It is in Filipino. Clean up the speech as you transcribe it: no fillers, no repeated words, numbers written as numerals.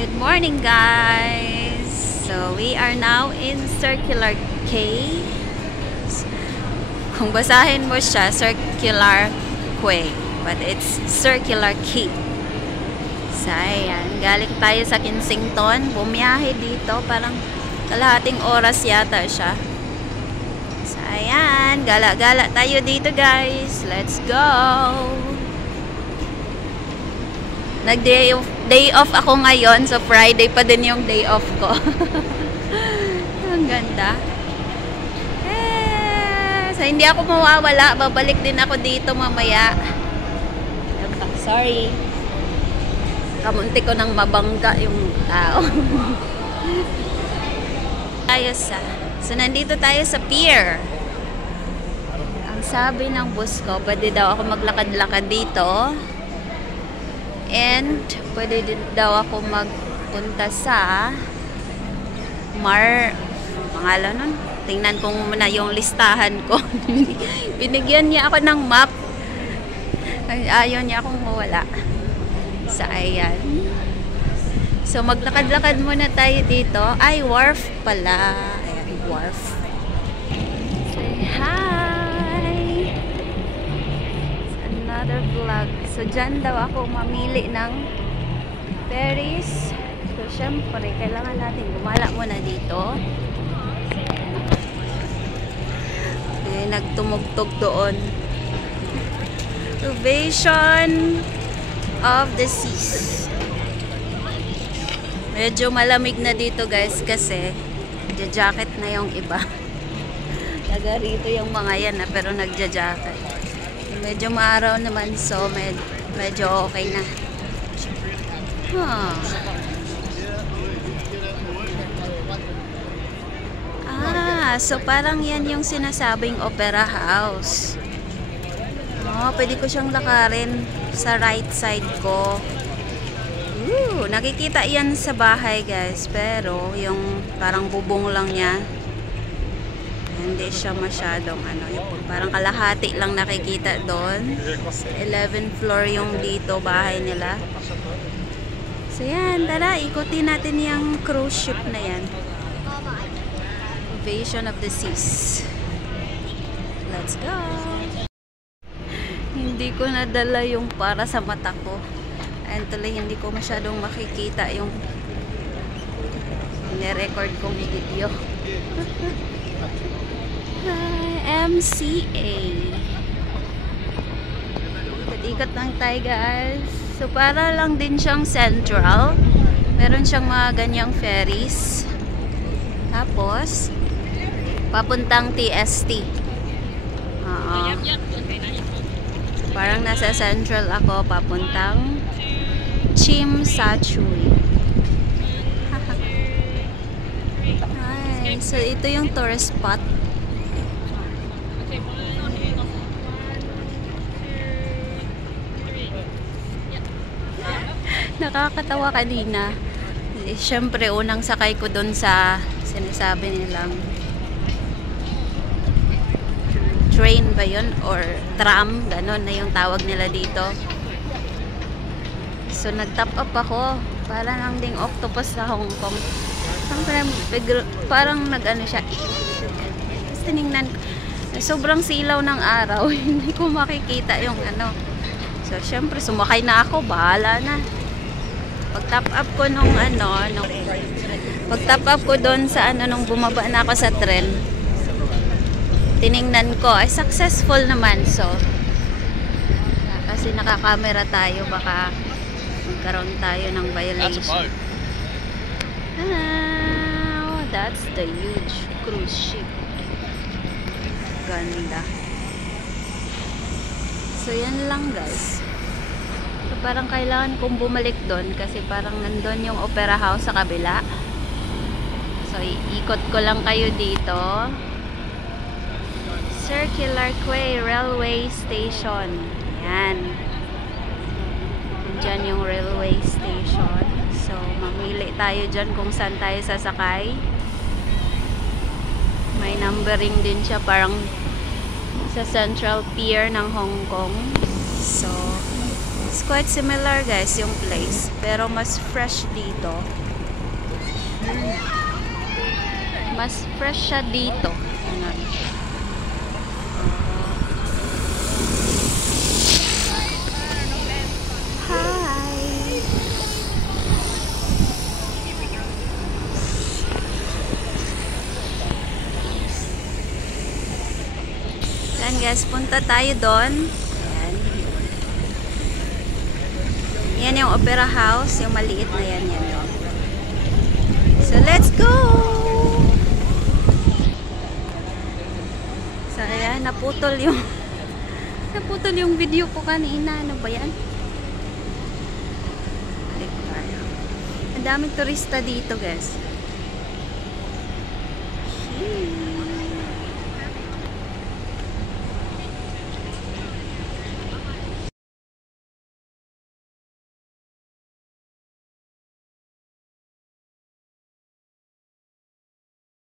Good morning, guys. So we are now in Circular Quay. Kung basahin mo siya, Circular Quay, but it's Circular Quay. So ayan, galing tayo sa Kensington, bumiyahe dito, parang kalahating oras yata siya. So ayan, gala-gala tayo dito, guys. Let's go. Nag-day off ako ngayon, so Friday pa din yung day off ko. Ang ganda. So hindi ako mawawala, babalik din ako dito mamaya. Sorry. Kamunti ko nang mabangga yung tao. So nandito tayo sa pier. Ang sabi ng bus ko, pwede daw ako maglakad-lakad dito. And pwede din daw ako magpunta sa pangalan nun, tingnan ko muna yung listahan ko. Binigyan niya ako ng map, ayaw niya akong mawala. So ayan, so maglakad-lakad muna tayo dito. Ay, wharf pala. Ayan, wharf. Say hi. Another vlog. So dyan daw ako mamili ng ferries. So syempre kailangan natin gumala muna dito. Nagtumugtog doon. Ovation of the Seas. Medyo malamig na dito, guys, kasi nagja-jacket na yung iba. Taga rito yung mga yan na, pero nagja-jacket. Medyo maaraw naman, so medyo okay na. So parang yan yung sinasabing Opera House. Pwede ko siyang lakarin sa right side ko. Nakikita yan sa bahay, guys, pero yung parang bubong lang niya, hindi siya masyadong parang kalahati lang nakikita doon. 11th floor yung dito bahay nila. So yan, tara, ikutin natin yung cruise ship na yan. Ovation of the Seas. Let's go. Hindi ko nadala yung para sa mata ko. And tuloy hindi ko masyadong makikita yung nirecord kong video. MCA. Ikot lang tayo, guys. So para lang din siyang central. Meron siyang mga ganyang ferries. Tapos papuntang TST. Parang nasa central ako, papuntang Tsim Sha Tsui. So ito yung tourist spot. Nakakatawa kanina. Siyempre, unang sakay ko dun sa sinasabi nilang train ba yun? Or tram, ganon na yung tawag nila dito. So nag-top up ako. Para lang ding octopus sa Hong Kong. Parang nag-ano siya. Tapos tinignan, sobrang silaw ng araw. Hindi ko makikita yung So syempre sumakay na ako, bahala na. Pag-top up ko pag-top up ko doon sa nung bumaba na ako sa tren, tiningnan ko, ay successful naman. So kasi nakakamera tayo, baka magkaroon tayo ng violation. That's the huge cruise ship. Ganda. So yan lang, guys. So parang kailangan kong bumalik doon kasi parang nandun yung Opera House sa kabila. So iikot ko lang kayo dito. Circular Quay Railway Station. Yan. Diyan yung railway station. So mamili tayo dyan kung saan tayo sasakay. May numbering din siya, parang sa Central Pier ng Hong Kong. So It's quite similar guys yung place. Pero mas fresh dito. Mas fresh siya dito. Ayan. Hi! Yan guys, punta tayo doon. Yan. Yan yung opera house, yung maliit na yan yun. So let's go! So ayan, naputol yung video ko kanina. Ano ba yan? Ang daming turista dito guys.